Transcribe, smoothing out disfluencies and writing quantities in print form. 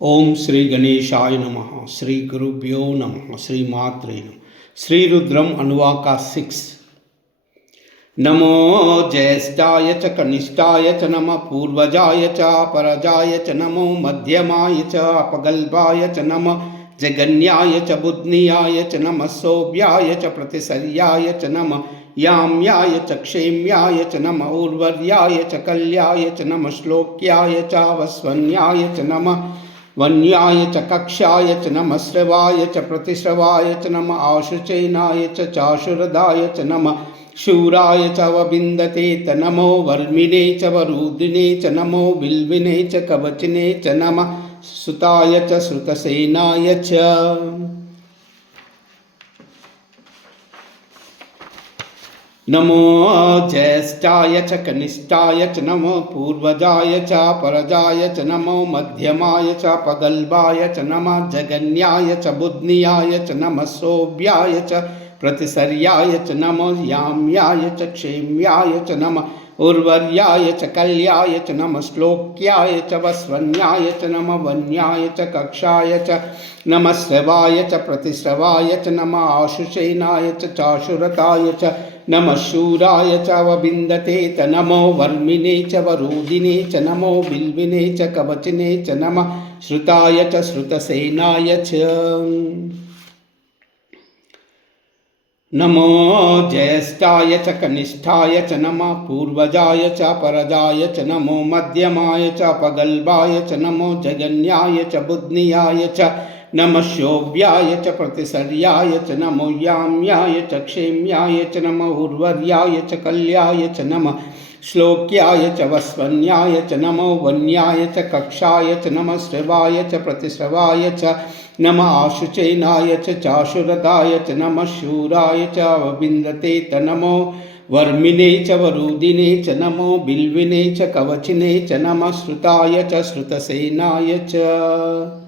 ओम श्री गणेशाय नमः। श्री गुरुभ्यो नमः। श्री मात्रे नमः। श्री रुद्रम अनुवाका 6। नमो ज्येष्ठाय च कनिष्ठाय च नमः पूर्वजाय च परजाय च नमो मध्यमाय च अपगल्भाय च नमः जगन्याय च बुद्नियाय च नमः सौभ्याय च प्रतिसर्याय च नमः याम्याय च क्षेम्याय च नमः उर्वर्याय च कल्याय च नमः श्लोक्याय च वस्वन्याय च नमः वन्याय च कक्षाय च नमः श्रवाय च प्रतिश्रवाय च नमः आशुचैनाय च चाशुरदाय च नमः शूराय च वबिन्दते च नमो वर्मिणे च वरुदिने च नमो बिल्विने च कवचिने च नमः सुताय च श्रुतसेनाय च नमो ज्येष्ठाय च कनिष्ठाय च नमो पूर्वजाय च परजाय च नमो मध्यमाय च पगल्भाय च नमः जगन्याय च बुद्नियाय च नमः सौभ्याय च प्रतिसर्याय च नमो याम्याय च क्षेम्याय च नमः उर्वर्याय च कल्याय च नमः श्लोक्याय च वस्वन्याय च नमः वन्याय च कक्षाय च नमः श्रवाय च प्रतिश्रवाय च नमः आशुचैनाय च चाशुरताय च नमः शूराय च वबिन्दते च नमो वर्मिणे च वरुदिने च नमो बिल्विने च कवचिने च नमः श्रुताय च श्रुतसेनाय च नमो ज्येष्ठाय च कनिष्ठाय च नमः पूर्वजाय च परजाय च नमो मध्यमाय च अपगल्भाय च नमो जगन्याय च बुद्नियाय च नमः शोभ्याय च प्रतिसर्याय च नमो याम्याय च क्षेम्याय च नमः उर्वर्याय च कल्याय च नमः श्लोक्याय च वस्वन्याय च नमो वन्याय च कक्षाय च नमः श्रवाय च प्रतिश्रवाय च नमः आशुचैनाय च चाशुरदाय च नमः शूराय च वबिन्दते च नमो वर्मिणे च वरुदिने च नमो बिल्विने च कवचिने च नमः श्रुताय च श्रुतसेनाय च